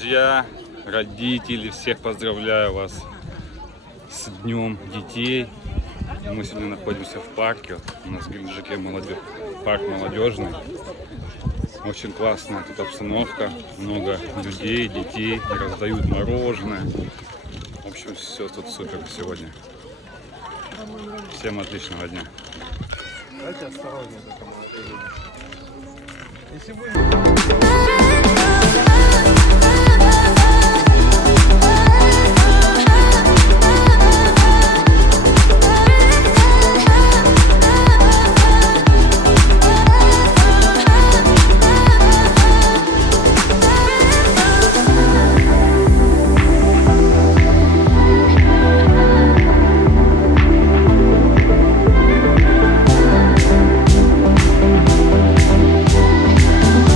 Друзья, родители, всех поздравляю вас с Днем детей. Мы сегодня находимся в парке. У нас в Геленджике парк молодежный. Очень классная тут обстановка. Много людей, детей. Раздают мороженое. В общем, все тут супер сегодня. Всем отличного дня. Давайте осторожнее, только молодые люди. Если вы...